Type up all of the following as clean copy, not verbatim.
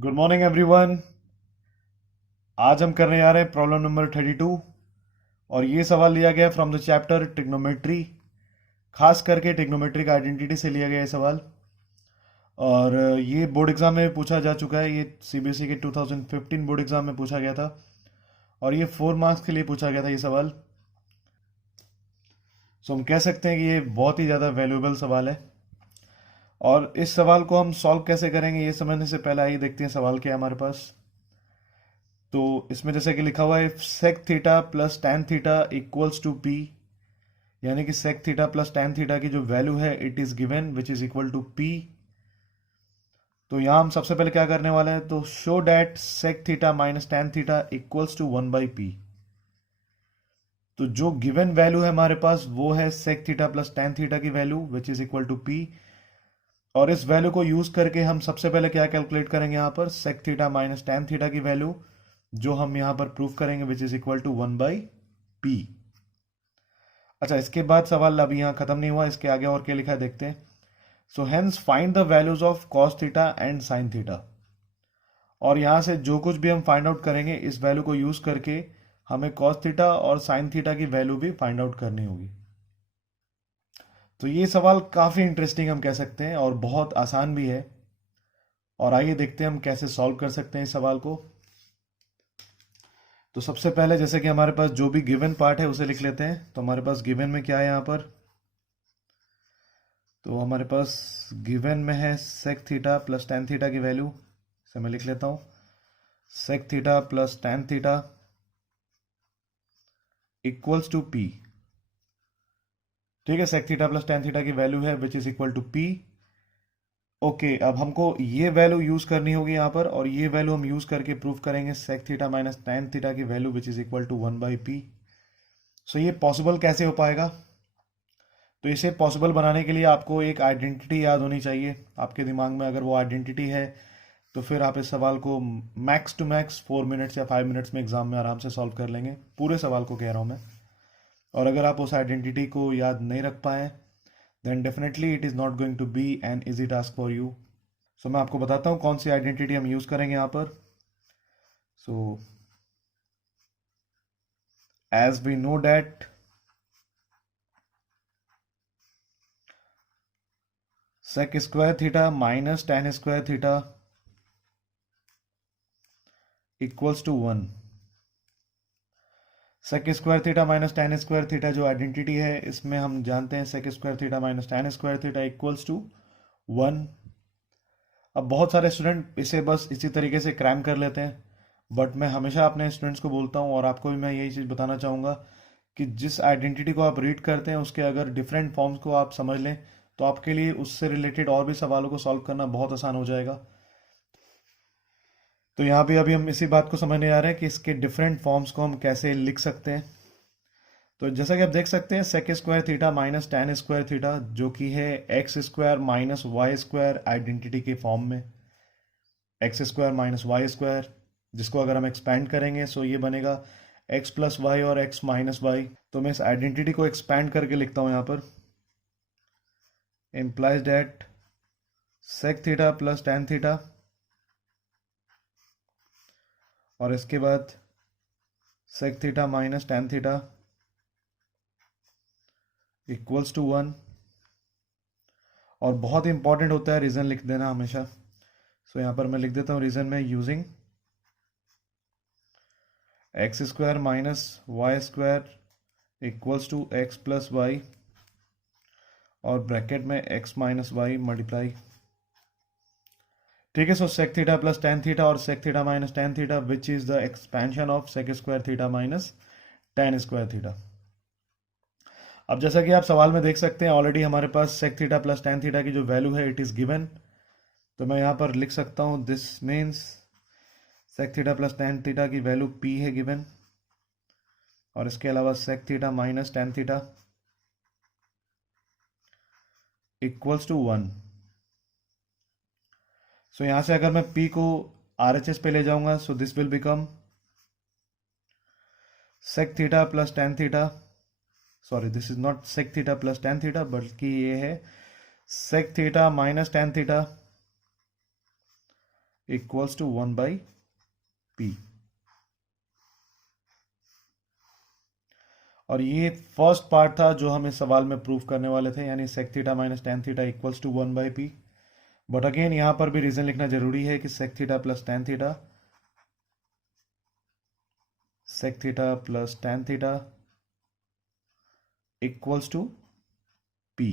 Good morning everyone. आज हम करने जा रहे हैं प्रॉब्लम नंबर 32 और ये सवाल लिया गया फ्रॉम द चैप्टर ट्रिग्नोमेट्री। खास करके ट्रिग्नोमेट्रिक आइडेंटिटी से लिया गया है सवाल। और ये बोर्ड एग्जाम में पूछा जा चुका है। ये सीबीएसई के 2015 बोर्ड एग्जाम में पूछा गया था और ये 4 मार्क्स के लिए पूछा गया था ये सवाल। सो हम कह सकते हैं कि ये बहुत ही ज़्यादा वैल्यूएबल सवाल है। और इस सवाल को हम सॉल्व कैसे करेंगे ये समझने से पहले आइए देखते हैं सवाल क्या है हमारे पास। तो इसमें जैसे कि लिखा हुआ है sec theta plus tan theta equals to P, यानी कि sec theta plus tan theta की जो वैल्यू है it is given which is equal to P. तो यहां हम सबसे पहले क्या करने वाले हैं, तो show that sec theta minus tan theta equals to 1/p। तो जो गिवन वैल्यू है हमारे पास वो है sec theta plus tan theta की value which is equal to P. और इस वैल्यू को यूज करके हम सबसे पहले क्या कैलकुलेट करेंगे, यहां पर sec theta minus tan theta की वैल्यू जो हम यहां पर प्रूफ करेंगे which is equal to 1/p। अच्छा, इसके बाद सवाल अभी यहां खत्म नहीं हुआ, इसके आगे और क्या लिखा है देखते हैं। So hence find the values of cos theta and sine theta. और यहां से जो कुछ भी हम फाइंड आउट करेंगे इस वैल्यू को यूज करके हमें कॉस थीटा और साइन थीटा की वैल्यू भी फाइंड आउट करनी होगी। तो ये सवाल काफी इंटरेस्टिंग हम कह सकते हैं और बहुत आसान भी है। और आइए देखते हैं हम कैसे सॉल्व कर सकते हैं इस सवाल को। तो सबसे पहले जैसे कि हमारे पास जो भी गिवन पार्ट है उसे लिख लेते हैं। तो हमारे पास गिवन में क्या है यहाँ पर, तो हमारे पास गिवन में है sec theta plus tan theta की वैल्यू, इसे मैं लिख लेता हूँ sec theta plus tan theta equals to P. ठीक है, sec theta plus tan theta की वैल्यू है which is equal to P. Okay, अब हमको ये वैल्यू यूज करनी होगी यहाँ पर और ये वैल्यू हम यूज करके प्रूफ करेंगे sec theta minus tan theta की value which is equal to 1/p। So ये पॉसिबल कैसे हो पाएगा, तो इसे पॉसिबल बनाने के लिए आपको एक आइडेंटिटी याद होनी चाहिए आपके दिमाग में। अगर वो आइडेंटिटी है तो फिर आप इस सवाल को मैक्स टू मैक्स 4 मिनट्स या 5 मिनट्स में एग्जाम में आराम से सॉल्व कर लेंगे, पूरे सवाल को कह रहा हूँ मैं। और अगर आप उस आइडेंटिटी को याद नहीं रख पाए then definitely it is not going to be an easy task for you. So मैं आपको बताता हूँ कौन सी आइडेंटिटी हम यूज़ करेंगे यहाँ पर। So as we know that sec square theta minus tan square theta equals to 1। Sec square theta minus tan square theta जो आइडेंटिटी है इसमें हम जानते हैं sec square theta minus tan square theta equals to 1। अब बहुत सारे student इसे बस इसी तरीके से क्रैम कर लेते हैं, बट मैं हमेशा अपने स्टूडेंट्स को बोलता हूँ और आपको भी मैं यही चीज़ बताना चाहूँगा कि जिस आइडेंटिटी को आप रीड करते हैं उसके अगर डिफरेंट फॉर्म्स को आप समझ लें तो आपके लिए उससे रिलेटेड और भी सवालों को सॉल्व करना बहुत आसान हो जाएगा। तो यहाँ पे अभी हम इसी बात को समझने आ रहे हैं कि इसके डिफरेंट फॉर्म्स को हम कैसे लिख सकते हैं। तो जैसा कि आप देख सकते हैं sec square theta minus tan square theta जो कि है x square minus Y square identity के फॉर्म में, x square minus Y square, जिसको अगर हम एक्सपैंड करेंगे सो ये बनेगा एक्स प्लस वाई और एक्स माइनस वाई। तो मैं इस आइडेंटिटी को एक्सपैंड करके लिखता हूँ यहाँ पर, implies that sec theta plus tan theta और इसके बाद sec theta minus tan theta equals to 1। और बहुत ही इंपॉर्टेंट होता है रीजन लिख देना हमेशा। सो यहाँ पर मैं लिख देता हूँ रीजन में using X square minus Y square equals to X plus Y और ब्रैकेट में एक्स माइनस वाई मल्टीप्लाई। ठीक है, so sec theta plus tan theta और sec theta minus tan theta which is the expansion of sec square theta minus tan square theta. अब जैसा कि आप सवाल में देख सकते हैं ऑलरेडी हमारे पास sec theta plus tan theta की जो वैल्यू है इट इज गिवन। तो मैं यहाँ पर लिख सकता हूँ this means sec theta plus tan theta की वैल्यू p है गिवन और इसके अलावा sec theta minus tan theta equals to 1। So यहां से अगर मैं p को RHS पे ले जाऊंगा so this will become sec theta plus tan theta, sorry this is not sec theta plus tan theta बल्कि ये है sec theta minus tan theta equals to 1/p। और ये फर्स्ट पार्ट था जो हम इस सवाल में प्रूव करने वाले थे, यानी sec theta minus tan theta equals to 1/p। But again यहाँ पर भी रीजन लिखना जरूरी है कि sec theta plus tan theta, sec theta plus tan theta equals to p।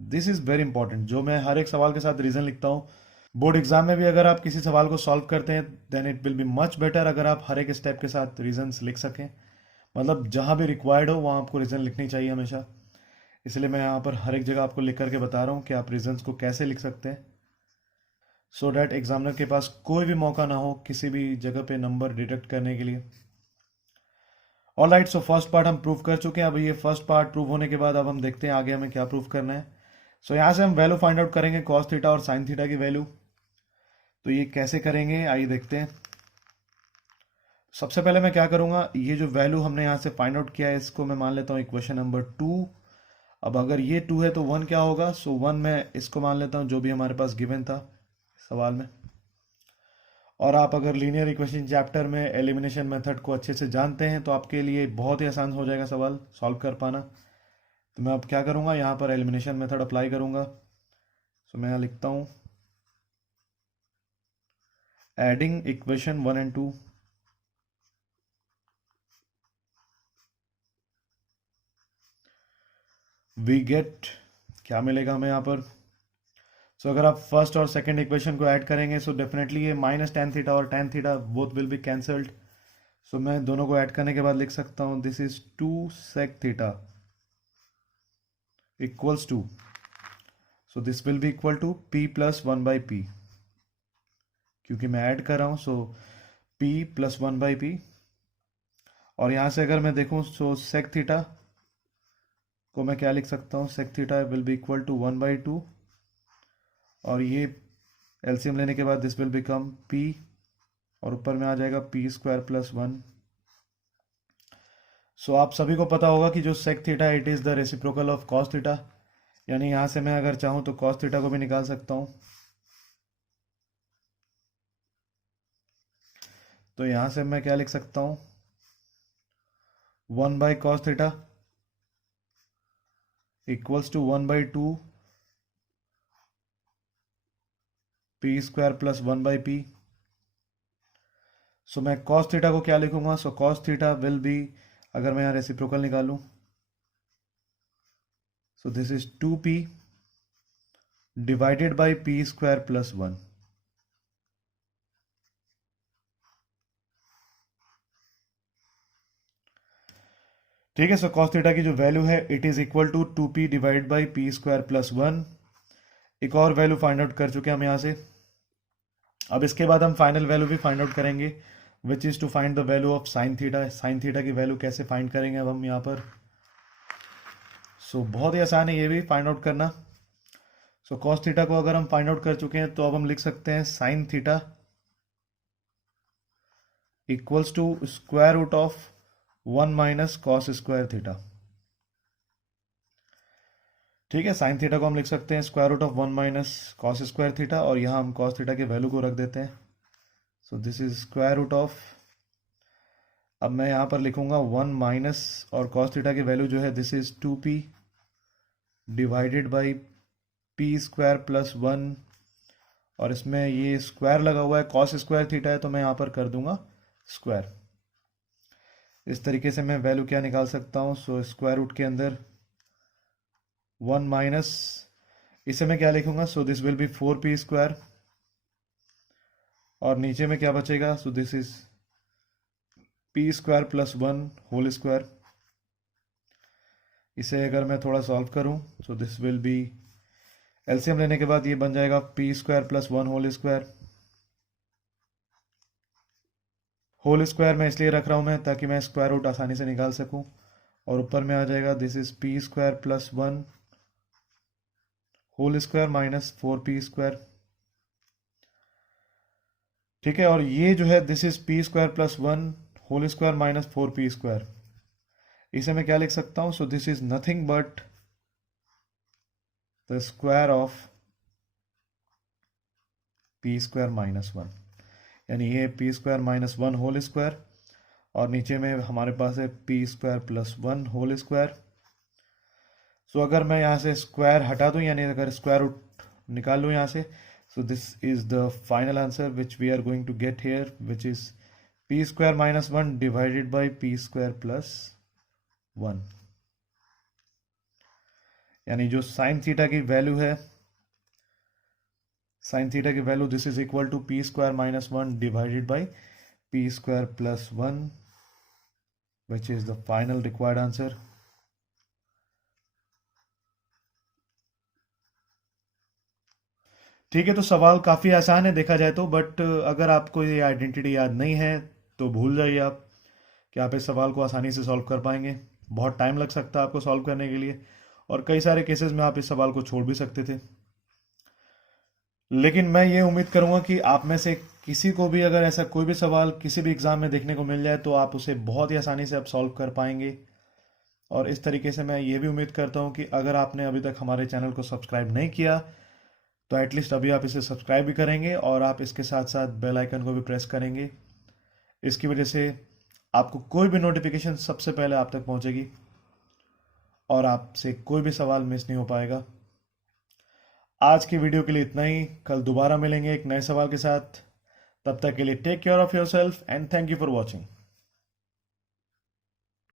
This is very important, जो मैं हर एक सवाल के साथ रीजन लिखता हूँ। बोर्ड एग्जाम में भी अगर आप किसी सवाल को सॉल्व करते हैं then it will be much better अगर आप हर एक स्टेप के साथ रीजंस लिख सकें। मतलब जहां भी रिक्वायर्ड हो वहां आपको रीजन लिखनी चाहिए हमेशा। इसलिए मैं यहाँ पर हर एक जगह आपको लिख करके बता रहा हूँ कि आप रीजंस को कैसे लिख सकते हैं, सो डैट एग्जामिनर के पास कोई भी मौका ना हो किसी भी जगह पे नंबर डिडक्ट करने के लिए। ऑलराइट, सो फर्स्ट पार्ट हम प्रूव कर चुके हैं। अब ये फर्स्ट पार्ट प्रूव होने के बाद अब हम देखते हैं आगे हमें क्या प्रूव करना है। सो यहाँ से हम वैल्यू फाइंड आउट करेंगे कॉस थीटा और साइन थीटा की वैल्यू। तो ये कैसे करेंगे आइए देखते हैं। सबसे पहले मैं क्या करूंगा, ये जो वैल्यू हमने यहाँ से फाइंड आउट किया है इसको मैं मान लेता हूँ इक्वेशन नंबर 2। अब अगर ये 2 है तो 1 क्या होगा, सो 1 मैं इसको मान लेता हूँ जो भी हमारे पास गिवन था सवाल में। और आप अगर लीनियर इक्वेशन चैप्टर में एलिमिनेशन मेथड को अच्छे से जानते हैं तो आपके लिए बहुत ही आसान हो जाएगा सवाल सॉल्व कर पाना। तो मैं अब क्या करूंगा, यहाँ पर एलिमिनेशन मेथड अप्लाई करूंगा। सो मैं यहाँ लिखता हूँ adding equation 1 and 2। We get, क्या मिलेगा हमें यहाँ पर, सो अगर आप फर्स्ट और सेकंड इक्वेशन को ऐड करेंगे सो डेफिनेटली ये माइनस tan थीटा और tan theta both will be cancelled. So मैं दोनों को ऐड करने के बाद लिख सकता हूँ this is 2 sec theta equals to, so this will be equal to p plus 1/p, क्योंकि मैं ऐड कर रहा हूँ सो p प्लस 1/p। और यहाँ से अगर मैं देखूँ सो sec थीटा को मैं क्या लिख सकता हूँ, sec theta will be equal to 1/2, और ये एलसीएम लेने के बाद दिस विल बिकम p, और ऊपर में आ जाएगा p स्क्वायर प्लस 1। सो आप सभी को पता होगा कि जो sec theta it is the reciprocal of cos theta, यानी यहां से मैं अगर चाहूं तो cos थीटा को भी निकाल सकता हूं। तो यहां से मैं क्या लिख सकता हूं, 1/cos theta equals to 1/2 p square plus 1/p। So मैं cos थीटा को क्या लिखूंगा, so cos theta will be, अगर मैं यहाँ रेसिप्रोकल निकालूं so this is 2p divided by p square plus 1। ठीक है, सो cos थीटा की जो वैल्यू है it is equal to 2p divide by p square plus 1। एक और वैल्यू फाइंड आउट कर चुके हैं हम यहाँ से। अब इसके बाद हम फाइनल वैल्यू भी फाइंड आउट करेंगे which is to find the value of sine theta. Sine theta की वैल्यू कैसे फाइंड करेंगे अब हम यहाँ पर, सो बहुत ही आसान है ये भी फाइंड आउट करना। सो cos थीटा को अगर हम फाइंड आउट कर चुके हैं तो अब हम लिख सकते हैं sine theta equals to square root of 1 minus cos square theta. ठीक है, साइन थीटा को हम लिख सकते हैं square root of 1 minus cos square theta, और यहाँ हम cos थीटा की वैल्यू को रख देते हैं। So this is square root of, अब मैं यहाँ पर लिखूंगा 1 माइनस, और cos थीटा की वैल्यू जो है this is 2p divided by p square plus 1, और इसमें ये स्क्वायर लगा हुआ है, cos स्क्वायर थीटा है तो मैं यहाँ पर कर दूंगा स्क्वायर। इस तरीके से मैं वैल्यू क्या निकाल सकता हूँ, सो स्क्वायर रूट के अंदर 1 माइनस, इसे मैं क्या लिखूंगा, so this will be 4p square, और नीचे में क्या बचेगा, so this is p square plus 1 whole square. इसे अगर मैं थोड़ा सॉल्व करूं so this will be, LCM लेने के बाद ये बन जाएगा p square plus 1 whole square. Whole square मैं इसलिए रख रहा हूं मैं ताकि मैं स्क्वायर रूट आसानी से निकाल सकूं, और ऊपर में आ जाएगा this is p square plus 1 whole square minus 4p square. ठीक है, और ये जो है this is p square plus 1 whole square minus 4p square, इसे मैं क्या लिख सकता हूं, so this is nothing but the square of P square minus one, यानी ये P square minus one whole square, और नीचे में हमारे पास है P square plus one whole square. सो अगर मैं यहाँ से स्क्वायर हटा दूँ, यानी अगर स्क्वायर रूट निकाल लूँ यहाँ से, so this is the final answer which we are going to get here, which is P square minus one divided by P square plus one. यानी जो साइन थीटा की वैल्यू है, साइन थीटा की value this is equal to P square minus one divided by P square plus one, which is the final required answer. ठीक है, तो सवाल काफ़ी आसान है देखा जाए तो, बट अगर आपको ये आइडेंटिटी याद नहीं है तो भूल जाइए आप कि आप इस सवाल को आसानी से सॉल्व कर पाएंगे। बहुत टाइम लग सकता है आपको सॉल्व करने के लिए, और कई सारे केसेस में आप इस सवाल को छोड़ भी सकते थे। लेकिन मैं ये उम्मीद करूंगा कि आप में से किसी को भी अगर ऐसा कोई भी सवाल किसी भी एग्ज़ाम में देखने को मिल जाए तो आप उसे बहुत ही आसानी से आप सॉल्व कर पाएंगे। और इस तरीके से मैं ये भी उम्मीद करता हूँ कि अगर आपने अभी तक हमारे चैनल को सब्सक्राइब नहीं किया तो एटलीस्ट अभी आप इसे सब्सक्राइब भी करेंगे, और आप इसके साथ साथ बेल आइकन को भी प्रेस करेंगे। इसकी वजह से आपको कोई भी नोटिफिकेशन सबसे पहले आप तक पहुंचेगी और आपसे कोई भी सवाल मिस नहीं हो पाएगा। आज की वीडियो के लिए इतना ही, कल दोबारा मिलेंगे एक नए सवाल के साथ। तब तक के लिए take care of yourself and thank you for watching.